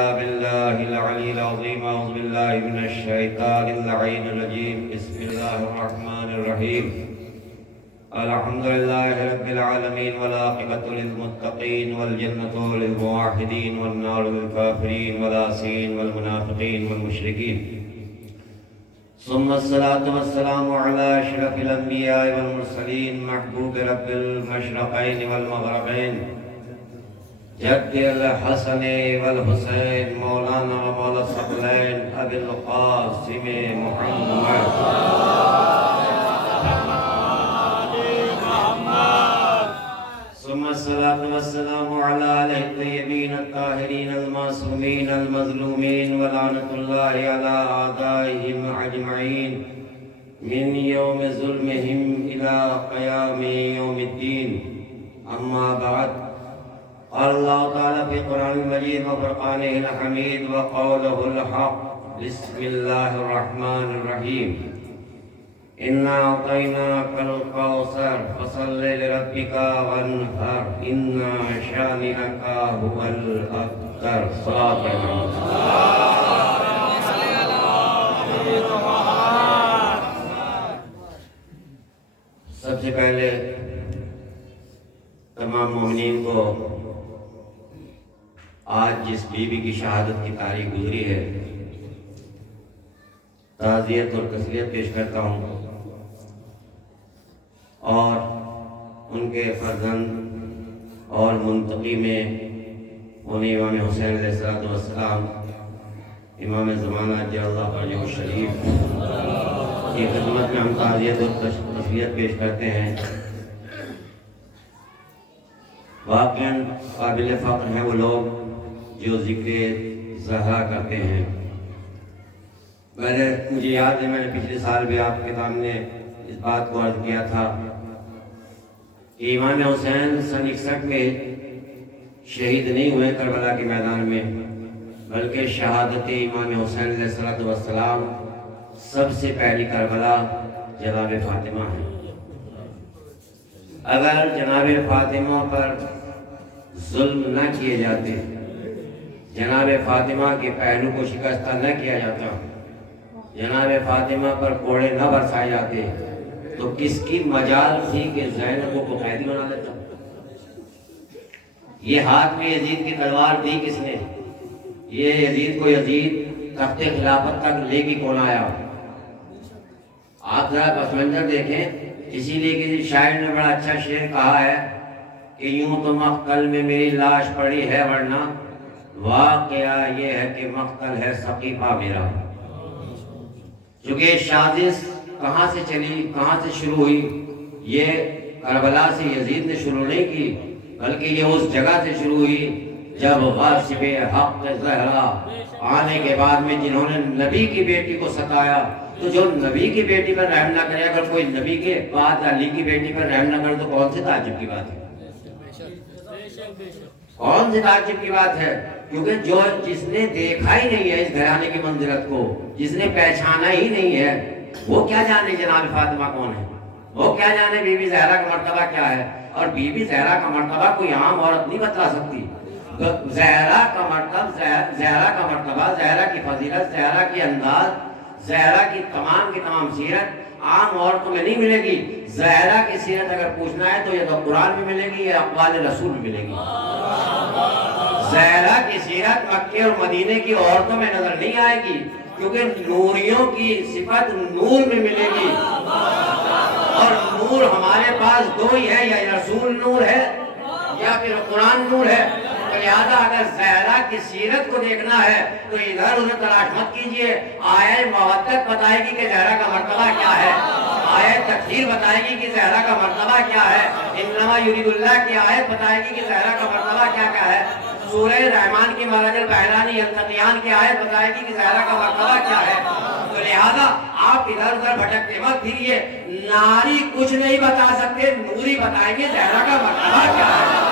بالله العلي العظيم أعوذ بالله من الشيطان اللعين الرجيم بسم الله الرحمن الرحيم الحمد لله رب العالمين والعاقبة للمتقين والجنة للموحدين والنار للكافرين والعاصين والمنافقين والمشركين ثم الصلاة والسلام على أشرف الأنبياء والمرسلين محبوب رب المشرقين والمغربين جد الحسن والحسین مولانا مولا الثقلین ابی القاسم محمد ثم الصلاة والسلام على آله الطيبين الطاهرين المعصومين المظلومين ولعنة الله على أعدائهم أجمعين من يوم ظلمهم إلى قيام يوم الدين أما بعد قال الله تعالى في القرآن المجيد وفرقانه الحميد وقوله الحق بسم الله الرحمن الرحيم إنا أعطيناك الكوثر فصل لربك وانحر إن شانئك هو الأبتر صلاة سب سے پہلے تمام مومنین کو آج جس بیوی کی شہادت کی تاریخ گزری ہے تعزیت اور تسلیت پیش کرتا ہوں اور ان کے فرزند اور منتقی میں انہیں امام حسین علیہ السلام امام زمانہ جل اللہ فرجہ الشریف کی خدمت میں ہم تعزیت اور تسلیت پیش کرتے ہیں۔ واقعاً قابل فخر ہیں وہ لوگ جو ذکر زہرا کرتے ہیں۔ مجھے یاد ہے میں نے پچھلے سال بھی آپ کے سامنے اس بات کو عرض کیا تھا کہ امام حسین سن 61 میں شہید نہیں ہوئے کربلا کے میدان میں، بلکہ شہادت امام حسین علیہ السلام سب سے پہلی کربلا جناب فاطمہ ہے۔ اگر جناب فاطمہ پر ظلم نہ کیے جاتے، جناب فاطمہ کے پہلو کو شکستہ نہ کیا جاتا، جناب فاطمہ پر کوڑے نہ برسائے جاتے، تو کس کی مجال تھی کہ زینب کو قیدی بنا لیتا؟ یہ ہاتھ میں یزید کی تلوار دی کس نے؟ یہ یزید تخت خلافت تک لے کے کون آیا؟ آپ ذرا پس منظر دیکھیں۔ اسی لیے کسی شاعر نے بڑا اچھا شعر کہا ہے کہ یوں تو مقتل میں میری لاش پڑی ہے، ورنہ واقعہ یہ ہے کہ مقتل ہے سقیفہ میرا۔ چونکہ سازش کہاں سے چلی، کہاں سے شروع ہوئی؟ یہ کربلا سے یزید نے شروع نہیں کی، بلکہ یہ اس جگہ سے شروع ہوئی جب غاصب حق زہرا آنے کے بعد میں جنہوں نے نبی کی بیٹی کو ستایا، تو جو نبی کی بیٹی پر رحم نہ کرے، اگر کوئی نبی کے بعد علی کی بیٹی پر رحم نہ کرے تو کون سی تعجب کی بات ہے؟ کون سی تعجب کی بات ہے؟ کیونکہ جس نے دیکھا ہی نہیں ہے اس گھرانے کی منزلت کو، جس نے پہچانا ہی نہیں ہے، وہ کیا جانے جناب فاطمہ کون ہے؟ وہ کیا جانے بی بی زہرا کا مرتبہ کیا ہے؟ اور بی بی زہرا کا مرتبہ کوئی عام عورت نہیں بتلا سکتی۔ زہرا کا مرتبہ، زہرا کی فضیلت، زہرا کی انداز، زہرا کی تمام سیرت عام عورتوں میں نہیں ملے گی۔ زہرا کی سیرت اگر پوچھنا ہے تو یہ تو قرآن میں ملے گی یا اقوال رسول میں ملے گی۔ زہرا کی سیرت مکے اور مدینے کی عورتوں میں نظر نہیں آئے گی، کیونکہ نوریوں کی صفت نور میں ملے گی، اور نور ہمارے پاس دو ہی ہے، یا رسول نور ہے یا پھر قرآن نور ہے۔ لہذا اگر زہرا کی سیرت کو دیکھنا ہے تو ادھر ادھر تلاش مت کیجئے۔ آیت مودت بتائے گی کہ زہرا کا مرتبہ کیا ہے، آیت تطہیر بتائے گی کہ زہرا کا مرتبہ کیا ہے، انما یرید اللہ کی آیت بتائے گی کہ زہرا کا مرتبہ کیا ہے، سورہ رحمان کی مرج البحران یلتقیان کی آیت بتائے گی کہ زہرا کا مرتبہ کیا ہے۔ تو لہذا آپ ادھر ادھر بھٹکتے مت پھریے۔ ناری کچھ نہیں بتا سکتے، نوری بتائیں گے زہرا کا مرتبہ کیا ہے۔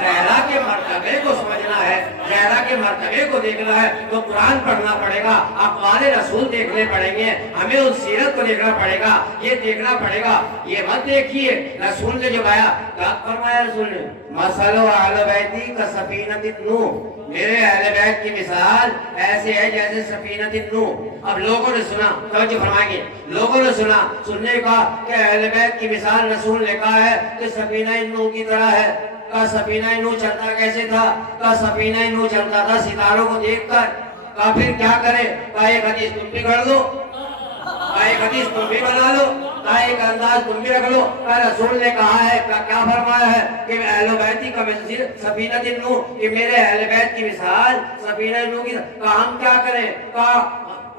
زہرا کے مرتبے کو سمجھنا ہے، شہدا کے مرتبے کو دیکھنا ہے تو قرآن پڑھنا پڑے گا، اقوال رسول دیکھنے پڑیں گے، ہمیں اس سیرت کو دیکھنا پڑے گا، یہ دیکھنا پڑے گا۔ یہ مت دیکھیے رسول نے جو کیا فرمایا رسول نے، مثل اہل بیتی کا سفینۃ النوح، میرے اہل بیت کی مثال ایسے ہے جیسے سفینۃ النوح۔ اب لوگوں نے سنا، توجہ فرمائیں گے، لوگوں نے سنا، سننے کا کہ اہل بیت کی مثال رسول نے کہا ہے کہ سفینہ نوح کی طرح ہے۔ کا سفینہ نوح چلتا کیسے تھا؟ کا سفینہ نوح چلتا تھا ستاروں کو دیکھ کر۔ کا پھر کیا کرے؟ کا ایک حدیث تم بھی کر لو، کا ایک حدیث تم بھی بنا لو، کا ایک انداز تم بھی رکھ لو۔ کا رسول نے کہا ہے، کیا فرمایا ہے کہ اہل بیتی کا مثال سفینۃ النوح، کہ میرے اہل بیت کی مثال سفینہ نوح کی۔ کا ہم کیا کریں؟ کا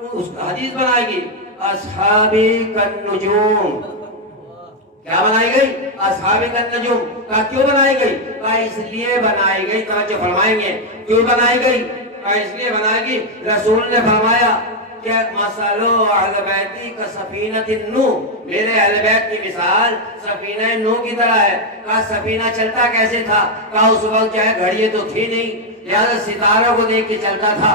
اس حدیث بنائے گی اصحابی کالنجوم، کیا بنائی گئی؟ اصحابی کالنجوم۔ کا کیوں بنائی گئی؟ کا اس لیے بنائی گئی، توجہ فرمائیں گے، کیوں بنائی گئی؟ کا اس لیے بنائی گئی، رسول نے فرمایا کہ مثل اہل بیتی کا سفینۃ النوح، میرے اہل بیت کی مثال سفینہ نوح کی طرح ہے۔ کا سفینہ چلتا کیسے تھا؟ کا اس وقت جو ہے گھڑیاں تو تھی نہیں، لہذا ستاروں کو دیکھ کے چلتا تھا،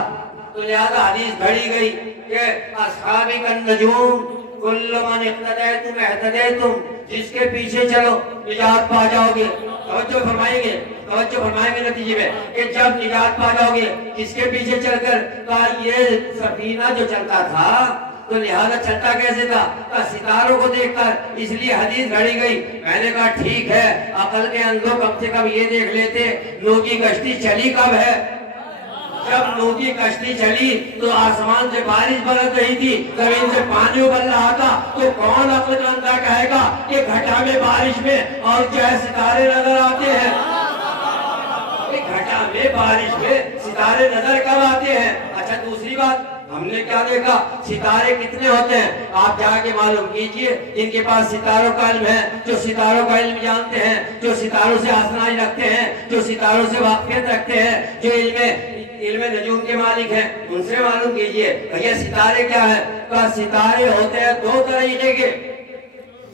تو لہذا حدیث گھڑی گئی کہ اصحابی کالنجوم کل من اقتدیتم اہتدیتم، جس کے پیچھے چلو نجات پا جاؤ گے۔ توجہ فرمائیں گے، توجہ فرمائیں گے نتیجے میں کہ جب نجات پا جاؤ گے جس کے پیچھے چل کر۔ کا یہ سفینہ جو چلتا تھا تو لہذا چلتا کیسے تھا؟ کا ستاروں کو دیکھ کر، اس لیے حدیث گھڑی گئی۔ میں نے کہا ٹھیک ہے، عقل کے اندھوں کم سے کم یہ دیکھ لیتے نوح کی کشتی چلی کب ہے؟ جب نوح کی کشتی چلی تو آسمان سے بارش برس رہی تھی، زمین سے پانی ابل رہا تھا، تو کون عقل کا اندھا کہے گا کہ گھٹا میں بارش میں اور جو ہے ستارے نظر آتے ہیں؟ گھٹا میں بارش میں ستارے نظر کب آتے ہیں؟ اچھا دوسری بات ہم نے کیا دیکھا؟ ستارے کتنے ہوتے ہیں؟ آپ جا کے معلوم کیجئے، جن کے پاس ستاروں کا علم ہے، جو ستاروں کا علم جانتے ہیں، جو ستاروں سے آشنائی رکھتے ہیں، جو ستاروں سے واقفیت رکھتے ہیں، جو علم نجوم کے مالک ہیں، ان سے معلوم کیجئے یہ ستارے کیا ہیں؟ کا ستارے ہوتے ہیں دو طریقے کے۔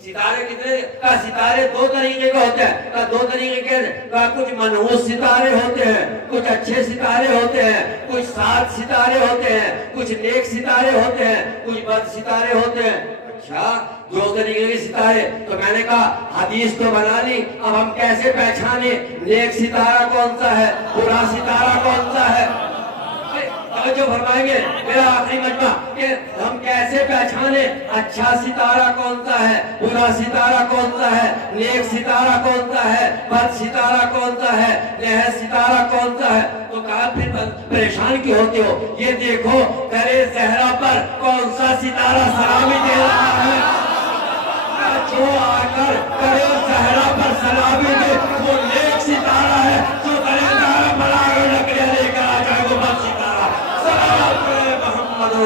ستارے کتنے؟ کا ستارے دو طریقے کے ہوتے ہیں۔ کا دو طریقے کے، کا کچھ منحوس ستارے ہوتے ہیں، کچھ اچھے ستارے ہوتے ہیں، کچھ سات ستارے ہوتے ہیں، کچھ نیک ستارے ہوتے ہیں، کچھ بد ستارے ہوتے ہیں۔ اچھا دو طریقے کے ستارے، تو میں نے کہا حدیث تو بنا لی، اب ہم کیسے پہچانے نیک ستارہ کون سا ہے، برا ستارہ کون سا ہے؟ جو فرمائیں گے میرا آخری مجمع کہ ہم کیسے پہچانے اچھا ستارہ کون سا ہے، برا ستارہ کون سا ہے، نیک ستارہ کون سا ہے، بد ستارہ کون سا ہے، نحس ستارہ کون سا ہے؟ تو کہا پھر پریشان کیوں ہوتے ہو؟ یہ دیکھو درے صحرا پر کون سا ستارہ سلامی دے رہا ہے؟ جو آ کر درے صحرا پر سلامی دے وہ نیک ستارہ ہے، جو درے صحرا پر آ کر لکڑیاں لے کر آ جائے وہ بد ستارہ۔ محمد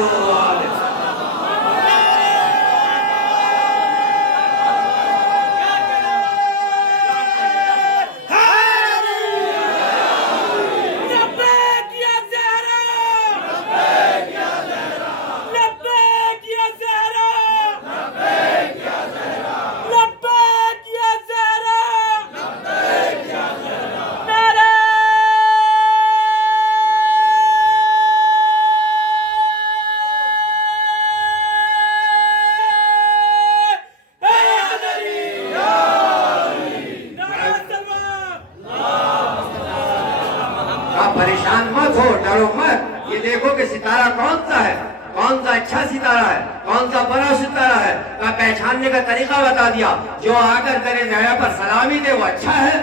پریشان مت ہو، ڈرو مت، یہ دیکھو کہ ستارہ کون سا ہے، کون سا اچھا ستارہ ہے، کون سا برا ستارہ ہے۔ کا پہچاننے کا طریقہ بتا دیا، جو آ کر تیرے زہرہ پر سلامی دے وہ اچھا ہے،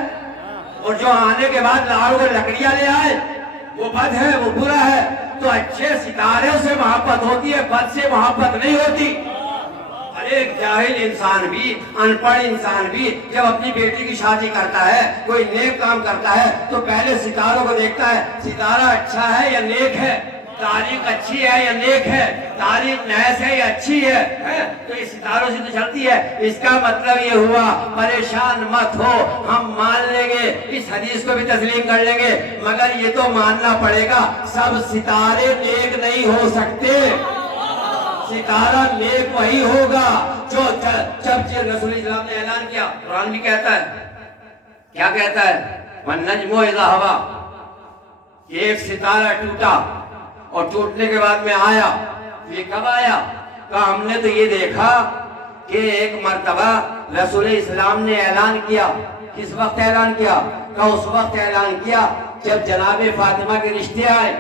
اور جو آنے کے بعد لاڑوں کو لکڑیاں لے آئے وہ بد ہے، وہ برا ہے۔ تو اچھے ستاروں سے محبت ہوتی ہے، بد سے محبت نہیں ہوتی۔ ایک جاہل انسان بھی، ان پڑھ انسان بھی جب اپنی بیٹی کی شادی کرتا ہے، کوئی نیک کام کرتا ہے تو پہلے ستاروں کو دیکھتا ہے، ستارہ اچھا ہے یا نیک ہے، تاریخ اچھی ہے یا نیک ہے، تاریخ نحس ہے یا اچھی ہے، تو یہ ستاروں سے تو چلتی ہے۔ اس کا مطلب یہ ہوا پریشان مت ہو، ہم مان لیں گے، اس حدیث کو بھی تسلیم کر لیں گے، مگر یہ تو ماننا پڑے گا سب ستارے نیک نہیں ہو سکتے۔ ستارہ نیک وہی ہوگا جو جب رسول اسلام نے اعلان کیا، قرآن بھی کہتا ہے، کیا کہتا ہے؟ وَالنَّجْمُ إِذَا هَوَىٰ، کہ ایک ستارہ ٹوٹا اور ٹوٹنے کے بعد میں آیا. یہ کب آیا؟ کہا ہم نے تو یہ دیکھا کہ ایک مرتبہ رسول اسلام نے اعلان کیا. کس وقت اعلان کیا؟ کہا اس وقت اعلان کیا جب جناب فاطمہ کے رشتے آئے،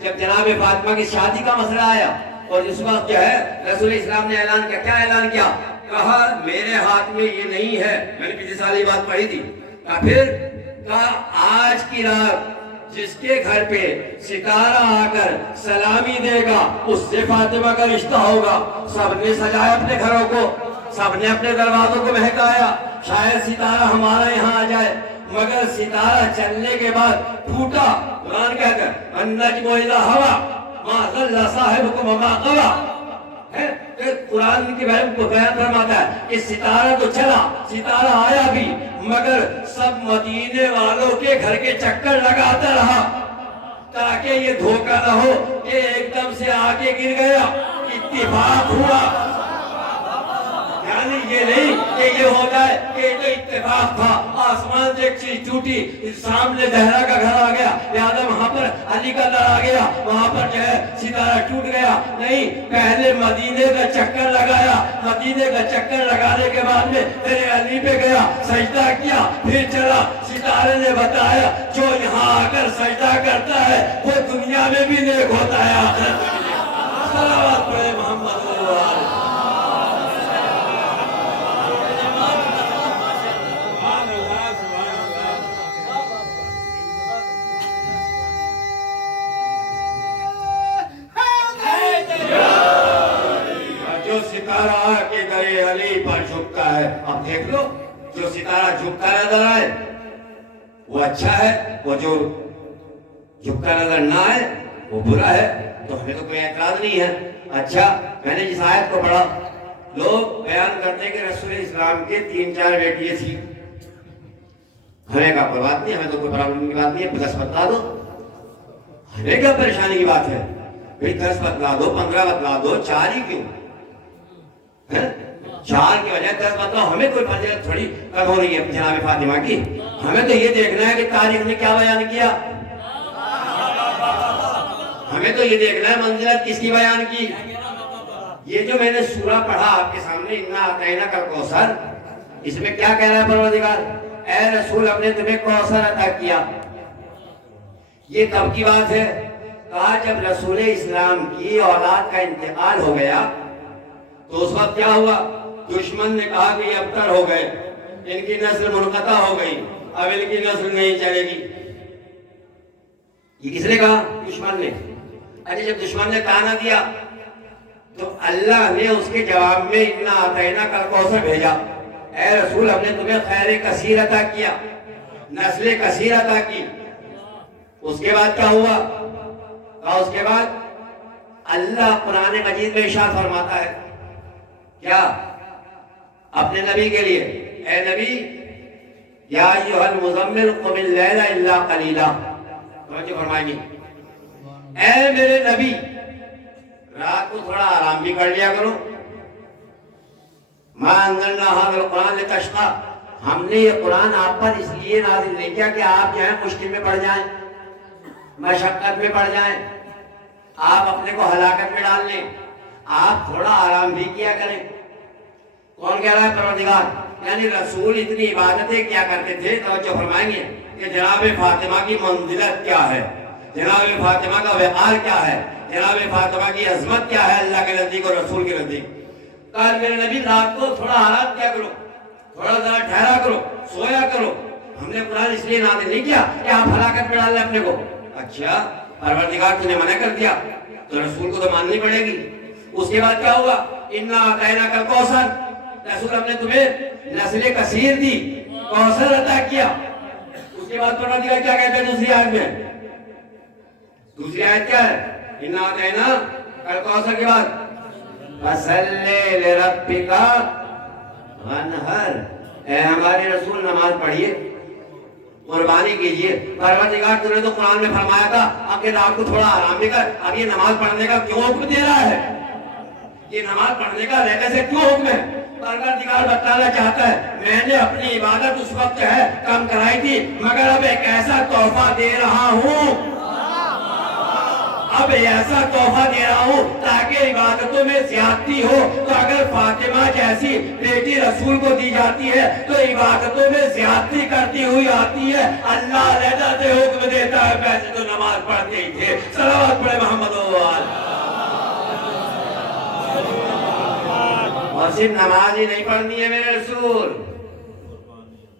جب جناب فاطمہ کی شادی کا مسئلہ آیا. اور اس وقت جو ہے رسول اسلام نے اعلان کیا. کیا اعلان کیا؟ کہا میرے ہاتھ میں یہ نہیں ہے. میں نے پچھلے سال یہ بات پڑھی تھی. پھر کہا آج کی رات جس کے گھر پہ ستارہ آ کر سلامی دے گا اس سے فاطمہ کا رشتہ ہوگا. سب نے سجایا اپنے گھروں کو، سب نے اپنے دروازوں کو مہکایا شاید ستارہ ہمارا یہاں آ جائے. مگر ستارہ چلنے کے بعد ٹوٹا. قرآن کہتا ہے النجم اذا ہوا ما ضل صاحبکم وما غوی. قرآن کی بیان فرماتا ہے کہ ستارہ تو چلا، ستارہ آیا بھی، مگر سب مدینے والوں کے گھر کے چکر لگاتا رہا تاکہ یہ دھوکہ نہ ہو کہ ایک دم سے آگے گر گیا. اتفاق ہوا، یعنی یہ نہیں کہ یہ ہو جائے کہ یہ اتفاق تھا آسمان سے ایک چیز ٹوٹی سامنے زہرا کا گھر آ گیا لہذا وہاں پر علی کا در آ گیا وہاں پر جو ہے ستارہ ٹوٹ گیا. نہیں، پہلے مدینے کا چکر لگایا، مدینے کا چکر لگانے کے بعد میں پھر علی پہ گیا، سجدہ کیا، پھر چلا. ستارے نے بتایا جو یہاں آ کر سجدہ کرتا ہے وہ دنیا میں بھی نیک ہوتا ہے آخرت میں بھی نیک. صلوات پڑھے محمد صلی اللہ علیہ وسلم. ستارہ آ کے درے علی پر جھکتا ہے. اب دیکھ لو جو ستارہ جھکتا نظر آئے وہ اچھا ہے، وہ جو جھکتا نظر نہ آئے وہ برا ہے. تو ہمیں تو کوئی اعتراض نہیں ہے. اچھا، میں نے جس آیت کو پڑھا لوگ بیان کرتے ہیں کہ رسول اسلام کے 3-4 بیٹیاں تھیں. ہمیں کا کوئی بات نہیں، ہمیں تو کوئی پرابلم کی بات نہیں ہے. 10 بتلا دو، ہمیں کیا پریشانی کی بات ہے بھئی؟ 10 بتلا دو، 15 بتلا دو، 4 ہی کیوں؟ 4 کی وجہ 10 بتلاؤ. ہمیں کوئی فضیلت تھوڑی کم ہو رہی ہے جناب فاطمہ کی. ہمیں تو یہ دیکھنا ہے کہ تاریخ نے کیا بیان کیا. ہمیں تو یہ دیکھنا ہے منزلت کس کی بیان کی. یہ جو میں نے سورہ پڑھا آپ کے سامنے انا اعطیناک الکوثر، اس میں کیا کہہ رہا ہے پروردگار؟ اے رسول ہم نے تمہیں کوثر عطا کیا. یہ کب کی بات ہے؟ کہا جب رسول اسلام کی اولاد کا انتقال ہو گیا تو اس وقت کیا ہوا؟ دشمن نے کہا کہ یہ ابتر ہو گئے، ان کی نسل منقطع ہو گئی، اب ان کی نسل نہیں چلے گی. یہ کس نے کہا؟ دشمن نے. اچھا، جب دشمن نے کہا نہ دیا تو اللہ نے اس کے جواب میں انا اعطیناک الکوثر بھیجا. اے رسول ہم نے تمہیں خیر کثیر عطا کیا، نسل کثیر عطا کی. اس کے بعد کیا ہوا؟ کہا اس کے بعد اللہ قرآن مجید میں ارشاد فرماتا ہے کیا اپنے نبی کے لیے؟ اے نبی یا ایھا المزمل قم اللیل الا قلیلا. توجہ فرمائیں گے، اے میرے نبی رات کو تھوڑا آرام بھی کر لیا کرو. ما انزلنا ھذا القرآن لتشقى، ہم نے یہ قرآن آپ پر اس لیے نازل نہیں کیا کہ آپ جو ہے مشکل میں پڑ جائیں، مشقت میں پڑ جائیں، آپ اپنے کو ہلاکت میں ڈال لیں. آپ تھوڑا آرام بھی کیا کریں. کون کہہ رہا ہے؟ پروردگار. یعنی رسول اتنی عبادتیں کیا کرتے تھے. توجہ فرمائیں گے کہ جناب فاطمہ کی منزلت کیا ہے، جناب فاطمہ کا وقار کیا ہے، جناب فاطمہ کی عظمت کیا ہے اللہ کے نزدیک اور رسول کے نزدیک. کہا میرے نبی رات کو تھوڑا آرام کیا کرو، تھوڑا ذرا ٹھہرا کرو، سویا کرو. ہم نے قرآن اس لیے نازل نہیں کیا کہ آپ ہلاکت میں ڈال لیں اپنے کو. اچھا، پروردگار تو نے منع کر دیا تو رسول کو تو ماننی پڑے گی. اس کے بعد کیا ہوا؟ انا اعطیناک الکوثر، رسول ہم نے تمہیں نسل کثیر دی، کوثر عطا کیا. اس کے بعد پروردگار کیا کہتے ہیں دوسری آیت میں؟ دوسری آیت کیا ہے؟ انا اعطیناک الکوثر کے بعد فصلی لربک وانحر، اے ہمارے رسول نماز پڑھیے، قربانی کیجئے. پروردگار تو نے تو قرآن میں فرمایا تھا اب کہ رات کو تھوڑا آرام بھی کر. اب یہ نماز پڑھنے کا کیوں حکم دے رہا ہے؟ یہ نماز پڑھنے کا رہنے سے کیوں حکم ہے؟ پروردگار بتانا چاہتا ہے میں نے اپنی عبادت اس وقت ہے کم کرائی تھی، مگر اب ایک ایسا تحفہ دے رہا ہوں اب ایسا تحفہ دے رہا ہوں تاکہ عبادتوں میں زیادتی ہو، تو اگر فاطمہ جیسی بیٹی رسول کو دی جاتی ہے تو عبادتوں میں زیادتی کرتی ہوئی آتی ہے، اللہ علیحدہ سے حکم دیتا ہے ویسے تو نماز پڑھتے ہی تھے۔ صلوات پڑھے محمد اور صرف نماز ہی نہیں پڑھنی ہے میرے رسول،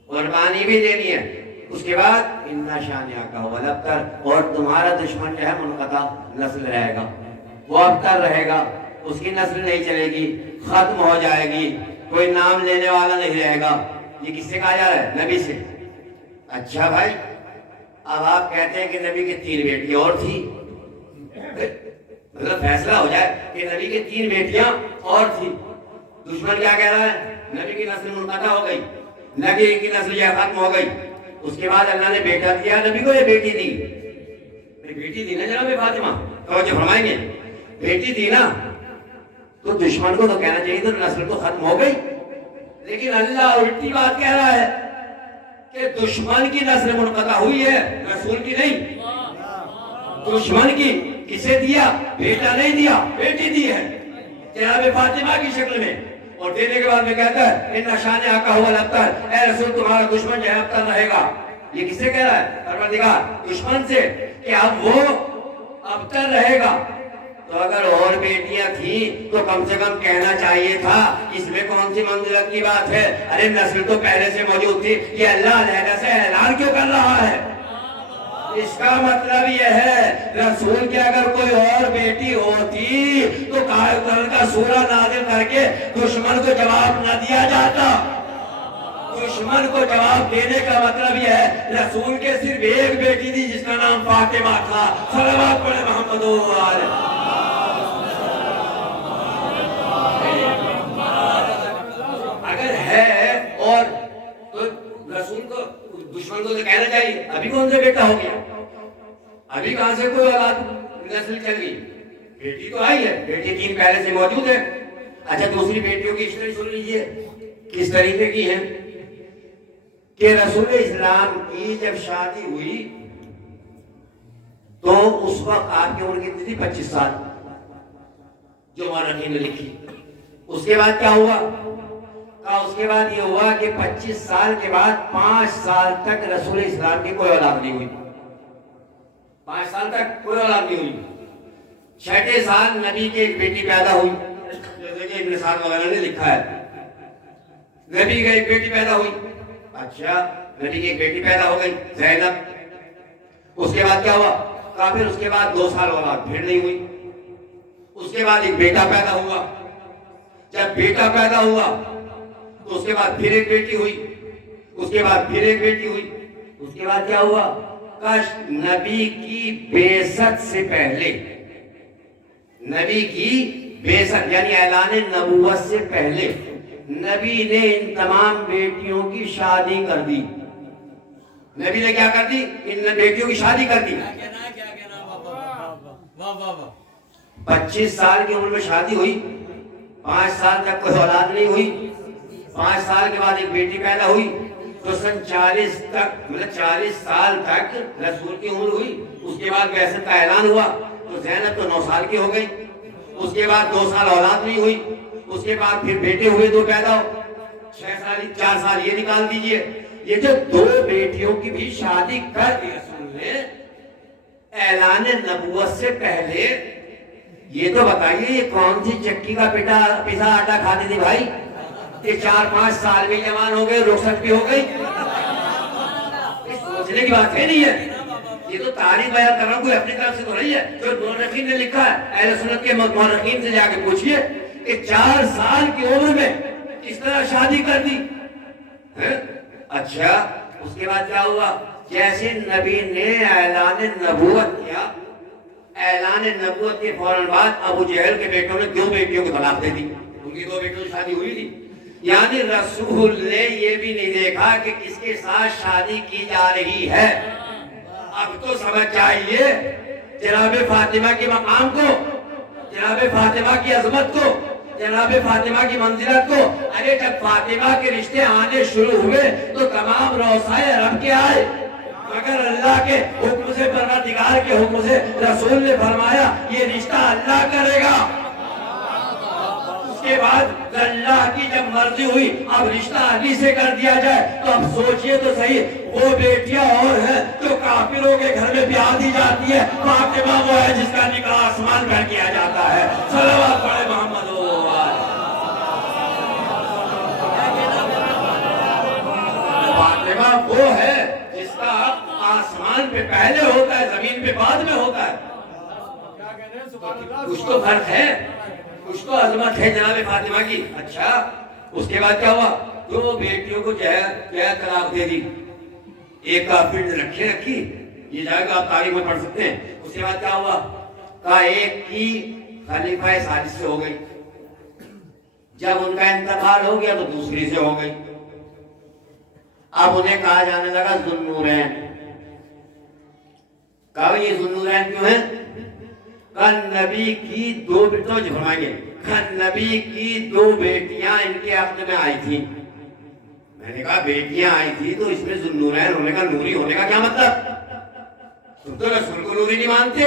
قربانی بھی دینی ہے۔ اس کے بعد اِنَّ شَانِئَکَ هُوَ الْأَبْتَرُ، اور تمہارا دشمن جو ہے منقطع نسل رہے گا، وہ ابتر رہے گا، اس کی نسل نہیں چلے گی، ختم ہو جائے گی، کوئی نام لینے والا نہیں رہے گا۔ یہ کس سے کہا جا رہا ہے؟ نبی سے۔ اچھا بھائی، اب آپ کہتے ہیں کہ نبی کی 3 بیٹی اور تھی، مطلب فیصلہ ہو جائے کہ نبی کی 3 بیٹیاں اور تھی، دشمن کیا کہہ رہا ہے؟ نبی کی نسل منقطع ہو گئی، نبی کی نسل یہ ختم ہو گئی۔ اس کے بعد اللہ نے بیٹا دیا نبی کو، یہ بیٹی دی، بیٹی دی نا جناب فاطمہ، توجہ فرمائیں گے، بیٹی دی نا، تو دشمن کو تو کہنا چاہیے تو نسل تو ختم ہو گئی، لیکن اللہ الٹی بات کہہ رہا ہے کہ دشمن کی نسل منقطع ہوئی ہے، رسول کی نہیں۔ دشمن کی کسے دیا؟ بیٹا نہیں دیا، بیٹی دی ہے جناب فاطمہ کی شکل میں، اور دینے کے بعد میں کہتا ہے اِنَّ شَانِئَکَ هُوَ الْأَبْتَرُ، اے رسول تمہارا دشمن جو ہے ابتر رہے گا۔ یہ کس سے کہہ رہا ہے؟ پروردگار دشمن سے، کہ اب وہ ابتر رہے گا۔ تو اگر اور بیٹیاں تھیں تو کم سے کم کہنا چاہیے تھا، اس میں کون سی منزلت کی بات ہے؟ ارے نسل تو پہلے سے موجود تھی، یہ اللہ علیحدہ سے اعلان کیوں کر رہا ہے؟ اس کا مطلب یہ ہے رسول کی اگر کوئی اور بیٹی ہوتی تو قرآن کا سورہ نازل کر کے دشمن کو جواب نہ دیا جاتا۔ دشمن کو جواب دینے کا مطلب یہ ہے رسول کے صرف ایک بیٹی تھی جس کا نام فاطمہ تھا۔ صلوات پڑھے محمد اگر ہے اور تو رسول کو دشمن کو تو کہنا چاہیے ابھی کون سے بیٹا ہو گیا، ابھی کہاں سے کوئی اولاد نسل چل گئی، بیٹی تو آئی ہے، بیٹی 3 پہلے سے موجود ہے۔ اچھا دوسری بیٹیوں کی ہسٹری سن لیجئے کس طریقے کی ہے کہ رسول اسلام کی جب شادی ہوئی تو اس وقت آپ کی عمر کتنی تھی؟ 25 سال، جو مورخین نے لکھی۔ اس کے بعد کیا ہوا؟ اس کے بعد یہ ہوا کہ 25 سال کے بعد 5 سال تک رسول اسلام کی کوئی اولاد نہیں ہوئی، 5 سال تک کوئی اولاد نہیں ہوئی۔ 6 سال نبی کی ایک بیٹی پیدا ہوئی، جیسے کہ ابن سعد وغیرہ نے لکھا ہے، نبی کی ایک بیٹی پیدا ہوئی۔ اچھا نبی کی ایک بیٹی پیدا ہو گئی زینب۔ اس کے بعد کیا ہوا؟ پھر اس کے بعد 2 سال اولاد پھر نہیں ہوئی۔ اس کے بعد ایک بیٹا پیدا ہوا، جب بیٹا پیدا ہوا تو اس کے بعد پھر ایک بیٹی ہوئی، اس کے بعد پھر ایک بیٹی ہوئی۔ اس کے بعد کیا ہوا؟ کاش نبی کی بعثت سے پہلے، نبی کی بعثت یعنی اعلان نبوت سے پہلے نبی نے ان تمام بیٹیوں کی شادی کر دی۔ نبی نے کیا کر دی؟ ان بیٹیوں کی شادی کر دی۔ 25 سال کی عمر میں شادی ہوئی، 5 سال تک کوئی اولاد نہیں ہوئی، 5 سال کے بعد ایک بیٹی پیدا ہوئی، تو سن 40 تک مطلب 40 سال تک رسول کی عمر ہوئی۔ اس کے بعد بعثت کا اعلان ہوا تو زینب تو 9 سال کی ہو گئی۔ اس کے بعد 2 سال اولاد نہیں ہوئی، اس کے بعد پھر بیٹے ہوئے 2 پیدا ہو، 6 سال 4 سال یہ نکال دیجئے۔ یہ جو 2 بیٹیوں کی بھی شادی کر دی رسول نے اعلان نبوت سے پہلے، یہ تو بتائیے یہ کون سی چکی کا پسا آٹا کھاتی تھی بھائی کہ 4-5 سال میں جوان ہو گئے، رخصت بھی ہو گئی؟ سوچنے کی بات ہے نہیں ہے، یہ تو تاریخ بیان کر رہا ہوں، کوئی اپنی طرف سے تو نہیں ہے، جو مورخین نے لکھا ہے۔ اہل سنت کے مورخین سے جا کے پوچھئے کہ 4 سال کی عمر میں کس طرح شادی کر دی۔ اچھا اس کے بعد کیا ہوا؟ جیسے نبی نے اعلان نبوت کیا، اعلان نبوت کے فوراً بعد ابو جہل کے بیٹوں نے 2 بیٹیوں کو طلاق دے دی، ان کی 2 بیٹوں کی شادی ہوئی تھی۔ یعنی رسول نے یہ بھی نہیں دیکھا کہ کس کے ساتھ شادی کی جا رہی ہے۔ اب تو سمجھ جائیے جناب فاطمہ کے مقام کو، جناب فاطمہ کی عظمت کو، جناب فاطمہ کی منزلت کو۔ ارے جب فاطمہ کے رشتے آنے شروع ہوئے تو تمام روسائے عرب کے آئے، مگر اللہ کے حکم سے، پروردگار کے حکم سے رسول نے فرمایا یہ رشتہ اللہ کرے گا۔ اس کے بعد اللہ کی جب مرضی ہوئی اب رشتہ علی سے کر دیا جائے، تو اب سوچئے تو صحیح، وہ بیٹیاں اور ہیں جو کافروں کے گھر میں بیاہ دی جاتی ہے، فاطمہ وہ ہے جس کا نکاح آسمان پر کیا جاتا ہے۔ صلوات پڑھے محمد فاطمہ وہ ہے جس کا آسمان پہ پہلے ہوتا ہے، زمین پہ بعد میں ہوتا ہے۔ کچھ تو فرق ہے، کچھ تو عظمت ہے جناب فاطمہ کی۔ اچھا اس کے بعد کیا ہوا؟ دو بیٹیوں کو جو ہے طلاق دے دی، ایک کافر نے رکھی، یہ جائے گا آپ تاریخ میں پڑھ سکتے ہیں۔ اس کے بعد کیا ہوا؟ کہا ایک کی خلیفہ ثالث سے ہو گئی، جب ان کا انتقال ہو گیا تو دوسری سے ہو گئی۔ اب انہیں کہا جانے لگا ذوالنورین۔ کہا یہ ذوالنورین کیوں ہیں؟ کہا نبی کی دو بیٹوں جو فرمائیں گے، کہا نبی کی دو بیٹیاں ان کے عقد میں آئی تھی۔ میں نے کہا بیٹیاں آئی تھی تو اس میں ذوالنورین ہونے کا، نوری ہونے کا کیا مطلب؟ تم تو رسول کو نوری نہیں مانتے۔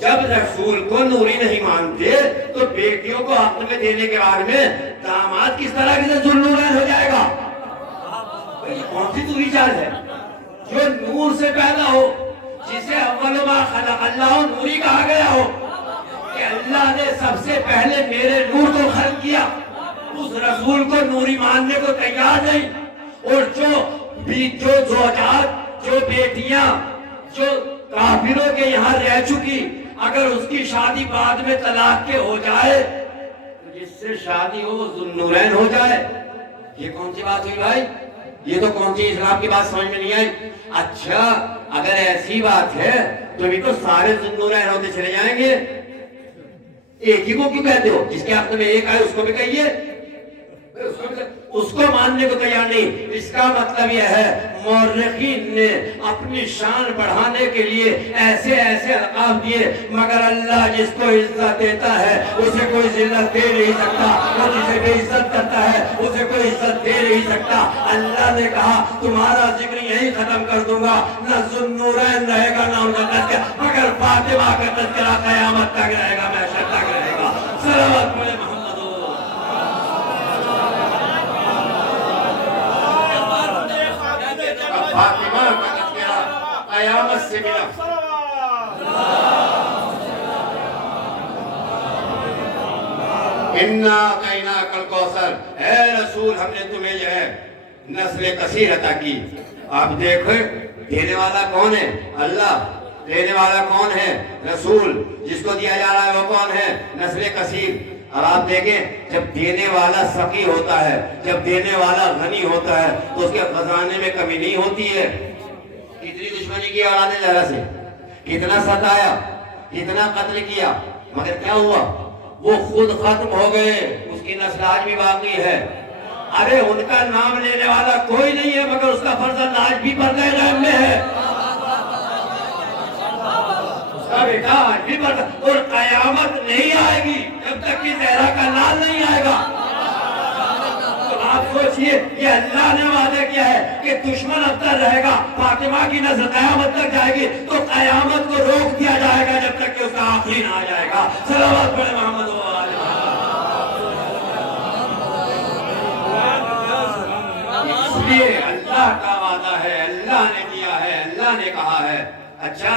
جب رسول کو نوری نہیں مانتے تو بیٹیوں کو عقد میں دینے کے بعد میں داماد کس طرح سے ذوالنورین ہو جائے گا؟ یہ کون سی دوری چال ہے؟ جو نور سے پیدا ہو، جسے اول ما خلق اللہ نوری کہا گیا ہو، کہ اللہ نے سب سے پہلے میرے نور کو خلق کیا، اس رسول کو نوری ماننے کو تیار نہیں۔ اور جو زوجات، جو بیٹیاں جو کافروں کے یہاں رہ چکی، اگر اس کی شادی بعد میں طلاق کے ہو جائے تو جس سے شادی ہو وہ ذوالنورین ہو جائے، یہ کون سی بات ہوئی بھائی؟ یہ تو کون سی اسلام کی بات سمجھ میں نہیں آئی۔ اچھا اگر ایسی بات ہے تو بھی تو سارے ذوالنورین ہوتے چلے جائیں گے، ایک ہی کو کیوں کہتے ہو؟ جس کے عقد میں ایک آئے اس کو بھی کہیے، اس کو ماننے کو تیار نہیں۔ اس کا مطلب یہ ہے مورخین نے اپنی شان بڑھانے کے لیے ایسے ایسے القاب دیے، مگر اللہ جس کو عزت دیتا ہے اسے کوئی ذلت دے نہیں سکتا، اور جسے بے عزت کرتا ہے اسے کوئی عزت دے نہیں سکتا۔ اللہ نے کہا تمہارا ذکر یہی ختم کر دوں گا، نہ ذوالنورین رہے گا نہ ان کا تذکرہ، مگر فاطمہ کا تذکرہ قیامت تک رہے گا، محشر تک رہے گا۔ صلوات پڑھے محمد۔ فاطمہ کا تذکرہ قیامت سے ملا۔ اِنَّا أَعْطَيْنَاكَ الْكَوْثَرَ، اے رسول ہم نے تمہیں جو ہے نسل کثیر عطا کی۔ آپ دیکھو دینے والا کون ہے؟ اللہ۔ دینے والا کون ہے؟ رسول۔ جس کو دیا جا رہا ہے وہ کون ہے؟ نسل کثیر۔ اب آپ دیکھیں جب دینے والا سخی ہوتا ہے، جب دینے والا غنی ہوتا ہے تو اس کے خزانے میں کمی نہیں ہوتی ہے۔ کتنی دشمنی کی اولاد زہرا سے، کتنا ستایا، کتنا قتل کیا، مگر کیا ہوا؟ وہ خود ختم ہو گئے، اس کی نسل آج بھی باقی ہے۔ ارے ان کا نام لینے والا کوئی نہیں ہے مگر اس کا فرزند آج بھی پردہ غیب میں ہے، اس کا بیٹا آج بھی پردہ، اور قیامت نہیں آئے گی جب تک کہ زہرا کا لال نہیں آئے گا۔ تو آپ سوچئے یہ اللہ نے وعدہ کیا ہے کہ دشمن اب تک رہے گا، فاطمہ کی نسل قیامت تک جائے گی، تو قیامت کو روک دیا جائے گا جب تک کہ اس کا آخری نہ آ جائے گا۔ صلوات پڑھے محمد اللہ کا وعدہ ہے، اللہ نے دیا ہے، اللہ نے کہا ہے۔ اچھا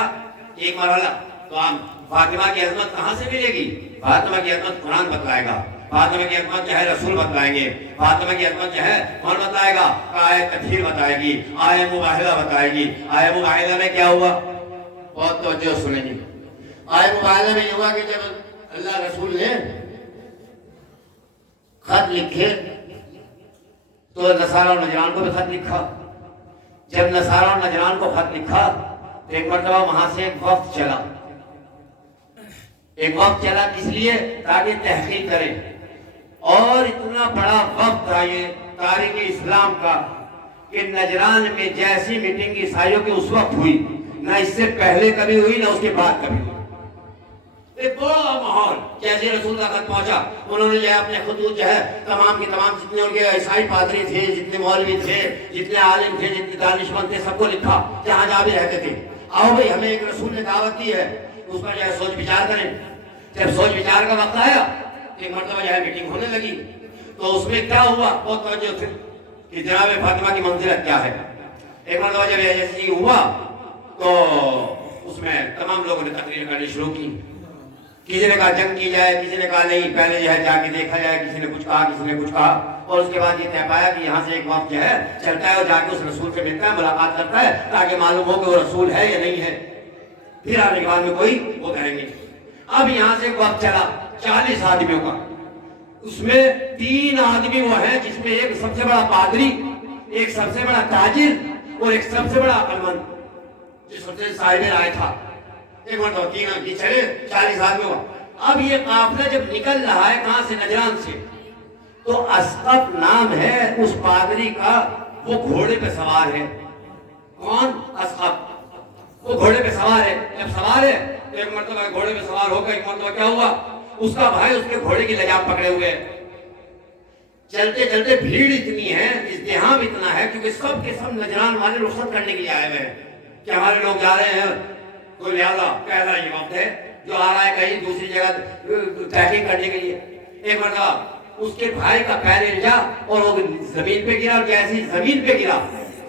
ایک مرحلہ تو ہم فاطمہ کی عظمت کہاں سے ملے گی؟ فاطمہ کی عظمت قرآن بتلائے گا، فاطمہ کی عظمت جو ہے رسول بتلائیں گے، فاطمہ کی عظمت جو ہے کون بتلائے گا؟ آیہ تطہیر بتائے گی، آیہ مباہلہ بتائے گی۔ آیہ مباہلہ میں کیا ہوا؟ بہت توجہ سنیں گے۔ آیہ مباہلہ میں یہ ہوا کہ جب اللہ رسول نے خط لکھے تو نصارہ اور نجران کو بھی خط لکھا۔ جب نصارہ اور نجران کو خط لکھا تو ایک مرتبہ وہاں سے ایک وفد چلا، ایک وفد چلا کس لیے؟ تاکہ تحقیق کرے، اور اتنا بڑا وفد تھا یہ تاریخ اسلام کا کہ نجران میں جیسی میٹنگ عیسائیوں کی اس وقت ہوئی، نہ اس سے پہلے کبھی ہوئی نہ اس کے بعد کبھی ہوئی۔ ایک بڑا ماحول. جیسے رسول کا خط پہنچا, انہوں نے جو ہے اپنے خطوط جو ہے تمام کے تمام جتنے ان کے عیسائی پادری تھے, جتنے مولوی تھے, جتنے عالم تھے, جتنے دانشمند تھے, سب کو لکھا جہاں جہاں بھی رہتے تھے. آؤ بھائی, ہمیں ایک رسول نے دعوت دی ہے, اس پر جو ہے سوچ بچار کریں. جب سوچ بچار کا وقت آیا تو ایک مرتبہ جو ہے میٹنگ ہونے لگی. تو اس میں کیا ہوا, بہت توجہ تھی کہ جناب فاطمہ کی منزلت کیا ہے. ایک مرتبہ جب ایسے ہی ہوا تو اس میں تمام لوگوں نے تقریر کرنی شروع کی. کسی نے کہا جنگ کی جائے, کسی نے کہا نہیں پہلے جو ہے جا کے دیکھا جائے, کسی نے کچھ کہا, کسی نے کچھ کہا. اور اس کے بعد یہ طے پایا کہ یہاں سے ایک وقت جو ہے چلتا ہے اور جا کے اس رسول سے ملتا ہے, ملاقات کرتا ہے, تاکہ معلوم ہو کہ وہ رسول ہے یا نہیں ہے. پھر آنے کے بعد میں کوئی وہ کہیں گے. اب یہاں سے ایک وقت چلا 40 آدمیوں کا. اس میں 3 آدمی وہ ہیں جس میں ایک سب سے بڑا پادری, ایک سب سے بڑا تاجر اور ایک سب سے بڑا عقلمند جو سب سے صاحب رائے تھا. ایک مرتبہ 3 آدمی چلے 40 آدمیوں کا. اب یہ قافلہ جب نکل رہا ہے کہاں سے, نجران سے, تو اسقف نام ہے اس پادری کا, وہ گھوڑے پہ سوار ہے. کون؟ اسقف. وہ گھوڑے پہ سوار ہے. جب سوار ہے ایک مرتبہ گھوڑے پہ سوار ہو کر ایک مرتبہ کیا ہوا, اس کا بھائی اس کے گھوڑے کی لجام پکڑے ہوئے. چلتے چلتے بھیڑ اتنی ہے, ازدحام اتنا ہے, کیونکہ سب کے سب نجران والے رخصت کرنے کے لیے آئے ہوئے ہیں کہ ہمارے لوگ جا رہے ہیں. تو لہٰذا پہلا یہ وقت ہے جو آ رہا ہے کہیں دوسری جگہ تحقیق کرنے کے لیے. ایک مرتبہ اس کے بھائی کا پیر الجھا اور وہ زمین پہ گرا, اور جیسے زمین پہ گرا,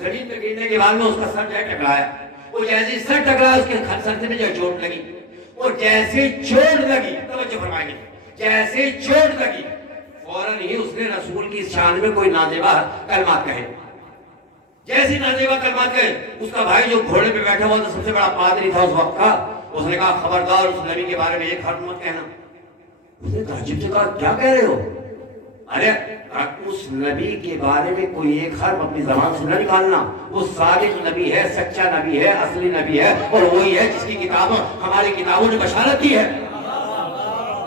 زمین پہ گرنے کے بعد میں اس کا سر جو ہے ٹکرایا. وہ جیسے سر ٹکرایا اس کے سر میں جو چوٹ لگی, اور جیسے چوٹ لگی, توجہ فرمائیں گے, جیسے چوٹ لگی فوراً ہی اس نے رسول کی شان میں کوئی نازیبہ کلمات کہے. جیسی نازیبہ کلمات کہے, اس کا بھائی جو گھوڑے پہ بیٹھا ہوا تھا, سب سے بڑا پادری تھا اس وقت کا, اس نے کہا خبردار اس نبی کے بارے میں ایک حرف مت کہنا. اس نے تعجب سے کہا کیا کہہ رہے ہو؟ ارے اس نبی کے بارے میں کوئی ایک حرف اپنی زبان سے نہ نکالنا. وہ صادق نبی ہے, سچا نبی ہے, اصلی نبی ہے, اور وہی ہے جس کی کتابوں ہماری کتابوں نے بشارت دی ہے.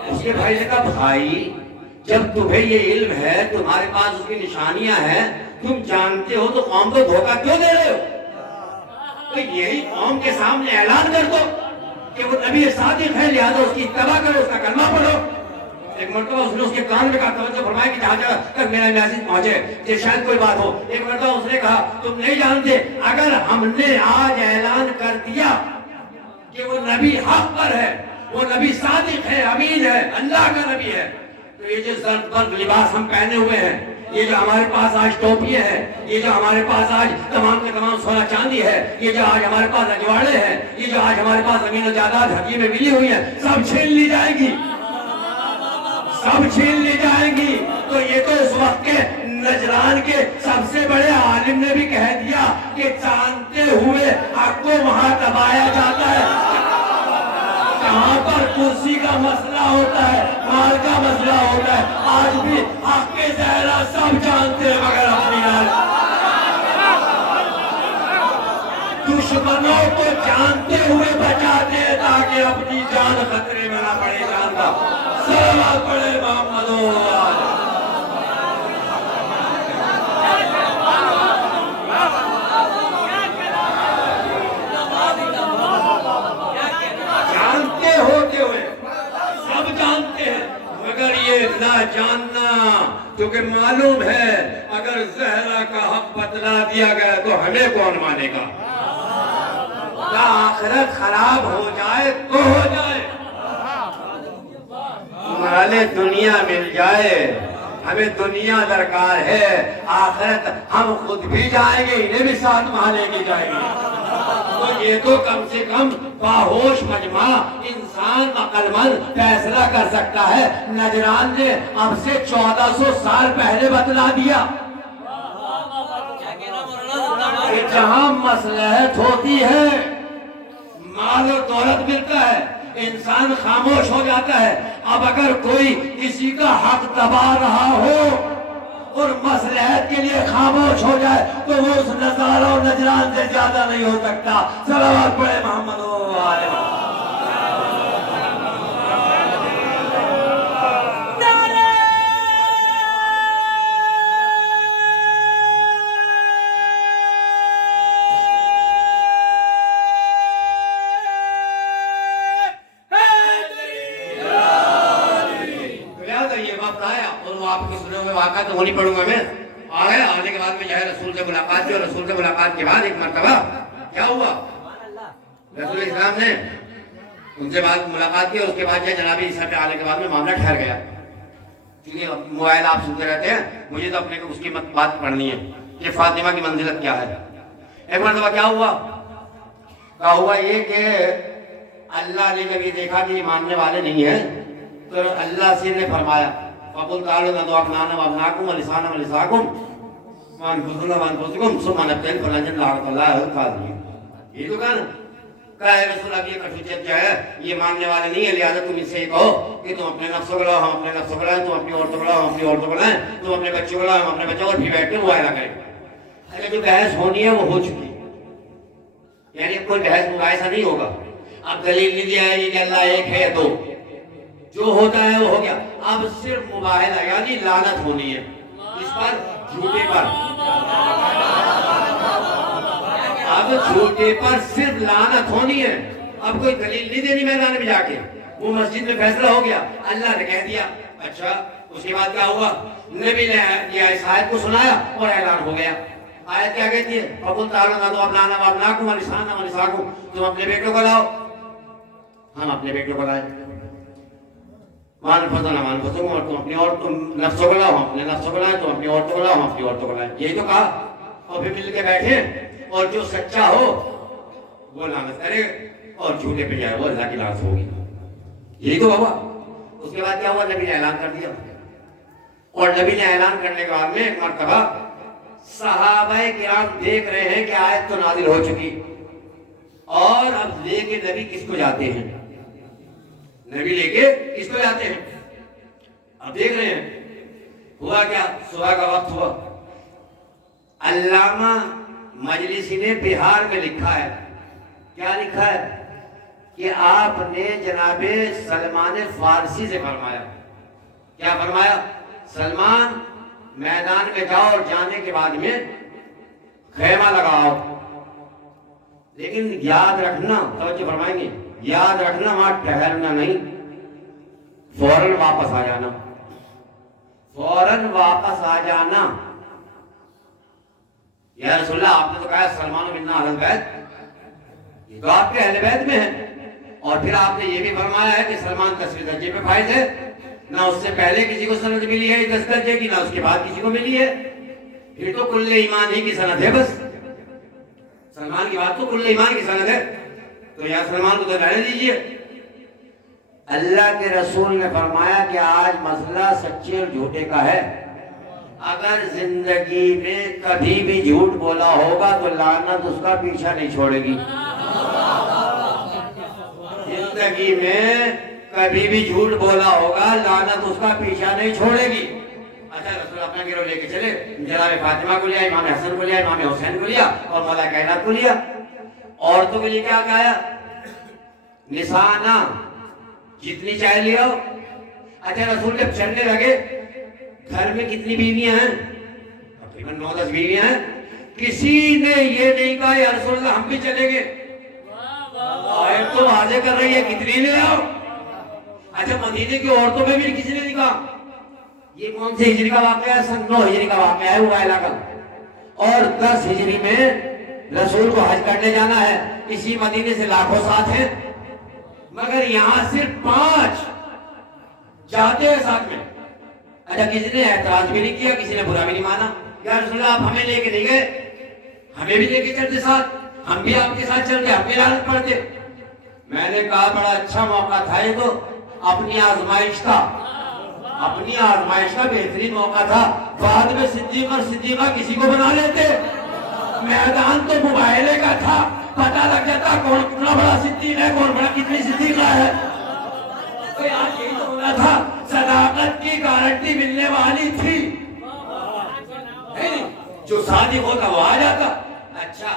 اس کے بھائی نے کہا بھائی جب تمہیں یہ علم ہے, تمہارے پاس اس کی نشانیاں ہیں, تم جانتے ہو, تو قوم کو دھوکہ کیوں دے رہے ہو؟ تو یہی قوم کے سامنے اعلان کر دو کہ وہ نبی صادق ہے, لہذا اس کی اتباع کرو, اس کا کلمہ پڑھو. ایک مرتبہ اس نے اس کے کان میں کہا, توجہ فرمائے کہ جہاں جہاں تک میرا میسج پہنچے کہ شاید کوئی بات ہو. ایک مرتبہ اس نے کہا تم نہیں جانتے, اگر ہم نے آج اعلان کر دیا کہ وہ نبی حق پر ہے, وہ نبی صادق ہے, امین ہے, اللہ کا نبی ہے, تو یہ جو زرد برد لباس ہم پہنے ہوئے ہیں, یہ جو ہمارے پاس آج ٹوپیاں ہیں, یہ جو ہمارے پاس آج تمام کے تمام سونا چاندی ہے, یہ جو آج ہمارے پاس اجواڑے ہیں, یہ جو آج ہمارے پاس زمین و جائیداد ہدیے میں ملی ہوئی ہیں, سب چھین لی جائے گی, سب چھین لی جائیں گی. تو یہ تو اس وقت کے نجران کے سب سے بڑے عالم نے بھی کہہ دیا کہ جانتے ہوئے حق کو وہاں دبایا جاتا ہے. کہاں پر کرسی کا مسئلہ ہوتا ہے, مال کا مسئلہ ہوتا ہے, آج بھی حق کے زہرا سب جانتے ہیں مگر اپنی دشمنوں کو جانتے ہوئے بچاتے ہیں تاکہ اپنی جان خطرے میں نہ پڑے. جان کا صلوات پڑھے محمد جانتے ہوتے ہوئے سب جانتے ہیں, مگر یہ نہ جاننا, کیونکہ معلوم ہے اگر زہرا کا حق بتلا دیا گیا تو ہمیں کون مانے گا. آخرت خراب ہو جائے تو ہو جائے, مالے دنیا مل جائے, ہمیں دنیا درکار ہے, آخرت ہم خود بھی جائیں گے, انہیں بھی ساتھ مالے کے جائیں گے. تو یہ تو کم سے کم باہوش مجمع انسان عقل مند فیصلہ کر سکتا ہے. نجران نے اب سے 1400 سال پہلے بتلا دیا کہ جہاں مصلحت ہوتی ہے, مال و دولت ملتا ہے, انسان خاموش ہو جاتا ہے. اب اگر کوئی کسی کا حق دبا رہا ہو اور مصلحت کے لیے خاموش ہو جائے تو وہ اس نظارہ و نجران سے زیادہ نہیں ہو سکتا. صلوات پڑھے محمد و آل محمد. واقعہ تو نہیں پڑھوں گا میں. آ گئے, آنے کے بعد میں جو ہے رسول سے ملاقات کی, اور رسول سے ملاقات کے بعد ایک مرتبہ کیا ہوا, رسول اسلام نے ان سے بعد ملاقات کی, اور اس کے بعد جناب عیسیٰ پہ آنے کے بعد میں معاملہ ٹھہر گیا. کیونکہ موبائل آپ سنتے رہتے ہیں, مجھے تو اپنے کو اس کی بات پڑھنی ہے کہ فاطمہ کی منزلت کیا ہے. ایک مرتبہ کیا ہوا, کہا ہوا یہ کہ اللہ نے کبھی دیکھا کہ یہ ماننے والے نہیں ہیں, تو اللہ سے نے فرمایا فَقُلْ تَعَالَوْا نَدْعُ أَبْنَاءَنَا وَأَبْنَاءَكُمْ وَنِسَاءَنَا وَنِسَاءَكُمْ وَأَنفُسَنَا وَأَنفُسَكُمْ ثُمَّ نَبْتَهِلْ فَنَجْعَلْ لَعْنَتَ اللَّهِ عَلَى الْكَاذِبِينَ. یہ تو کہا ہے رسول اللہ, یہ کٹوچیت کیا ہے, یہ ماننے والے نہیں ہے, لہٰذا تم اس سے یہ کہو کہ تم اپنے نفسوں کو لاؤ, ہم اپنے نفسوں کو لائیں, تم اپنی عورتوں کو لاؤ, ہم اپنی عورتوں کو لائیں, تم اپنے بچوں کو لاؤ, ہم اپنے بچوں کو, اور پھر بیٹھ کے معاہدہ کریں. ارے جو بحث ہونی ہے وہ ہو چکی, یعنی کوئی بحث مباحثہ نہیں ہوگا. اب دلیل نہیں دیا ہے کہ اللہ ایک ہے دو, جو ہوتا ہے وہ ہو گیا. اب صرف مباحثہ یعنی لعنت ہونی ہے اس پر, جھوٹے پر. اب جھوٹے پر صرف لعنت ہونی ہے. اب کوئی دلیل نہیں دینی میدان میں جا کے, وہ مسجد میں فیصلہ ہو گیا, اللہ نے کہہ دیا. اچھا اس کے بعد کیا ہوا, نبی نے یہ اس آیت کو سنایا اور اعلان ہو گیا. آیت کیا کہتی ہے, فَقُلْ تَعَالَوْا نَدْعُ أَبْنَاءَنَا وَأَبْنَاءَكُمْ وَنِسَاءَنَا وَنِسَاءَكُمْ, تم اپنے بیٹوں کو لاؤ, ہم اپنے بیٹوں کو لائیں, وَأَنفُسَنَا وَأَنفُسَكُمْ, اور تم اپنی اور تم نفسوں کو لاؤ, ہم اپنے نفسوں کو لائیں, تم اپنی عورتوں کو لاؤ, ہم اپنی عورتوں کو لائیں. یہی تو کہا, اور پھر مل کے بیٹھے, اور جو سچا ہو وہ لعنت کرے, اور جھوٹے پہ جائے وہ اللہ کی لعنت ہوگی. یہی تو ہوا. اس کے بعد کیا ہوا, نبی نے اعلان کر دیا, اور نبی نے اعلان کرنے کے بعد میں ایک مرتبہ صحابہ کرام دیکھ رہے ہیں کہ آیت تو نازل ہو چکی, اور اب لے کے نبی کس کو جاتے ہیں, نبی لے کے کس کو جاتے ہیں. اب دیکھ رہے ہیں ہوا کیا, صبح کا وقت ہوا. علامہ مجلسی نے بہار میں لکھا ہے, کیا لکھا ہے, کہ آپ نے جناب سلمان فارسی سے فرمایا. کیا فرمایا, سلمان میدان میں جاؤ, اور جانے کے بعد میں خیمہ لگاؤ, لیکن یاد رکھنا, توجہ فرمائیں گے, یاد رکھنا وہاں ٹھہرنا نہیں, فوراً واپس آ جانا, فوراً واپس آ جانا. یا رسول اللہ آپ نے تو کہا سلمان منا اہل بیت, یہ تو آپ کے اہل بیت میں ہیں, اور پھر آپ نے یہ بھی فرمایا ہے کہ سلمان 10ویں درجے پہ فائز ہے, نہ اس سے پہلے کسی کو سند ملی ہے 10 درجے کی, نہ اس کے بعد کسی کو ملی ہے. پھر تو کل ایمان ہی کی سند ہے, بس سلمان کی بات تو کل ایمان کی سند ہے, تو یا سلمان کو تو رہنے دیجیے. اللہ کے رسول نے فرمایا کہ آج مسئلہ سچے اور جھوٹے کا ہے. اگر زندگی میں کبھی بھی جھوٹ بولا ہوگا تو لعنت اس کا پیچھا نہیں چھوڑے گی. زندگی میں کبھی بھی جھوٹ بولا ہوگا, لعنت اس کا پیچھا نہیں چھوڑے گی. اچھا رسول اپنا گروہ لے کے چلے, جناب فاطمہ کو لیا, امام حسن کو لیا, امام حسین کو لیا, اور مولا کائنات کو لیا. عورتوں کے لیے کیا کہا, نسانا جتنی چاہے لیا. اچھا رسول جب چلنے لگے, گھر میں کتنی بیویاں ہیں, تقریباً 9-10 بیویاں ہیں. کسی نے یہ نہیں کہا یا رسول اللہ ہم بھی چلیں گے, آیت تو واضح کر رہی ہے کتنی لے آؤ. اچھا مدینے کی عورتوں میں بھی کسی نے نہیں کہا. یہ کون سے ہجری کا واقعہ ہے, سن 9 ہجری کا واقعہ ہے وائلہ کا, اور 10 ہجری میں رسول کو حج کرنے جانا ہے. اسی مدینے سے لاکھوں ساتھ ہیں, مگر یہاں صرف 5 جاتے ہیں ساتھ میں. اچھا کسی نے اعتراض بھی نہیں کیا, کسی نے برا بھی نہیں مانا. یا رسول اللہ آپ ہمیں لے کے نہیں گئے, ہمیں بھی لے کے چلتے ساتھ, ہم بھی آپ کے ساتھ چلتے, ہم بھی لعنت پڑھتے. میں نے کہا بڑا اچھا موقع تھا یہ تو, اپنی آزمائش کا, اپنی آزمائش کا بہترین موقع تھا. بعد میں صدیق اور صدیقہ کسی کو بنا لیتے, میدان تو مباہلے کا تھا, پتہ لگ جاتا کون کتنا بڑا صدیق ہے, کون بڑا کتنی صدیقہ ہے. تو یار یہی تو ہونا تھا, صداقت کی گارنٹی ملنے والی تھی, جو صادق ہوتا وہ آ جاتا. اچھا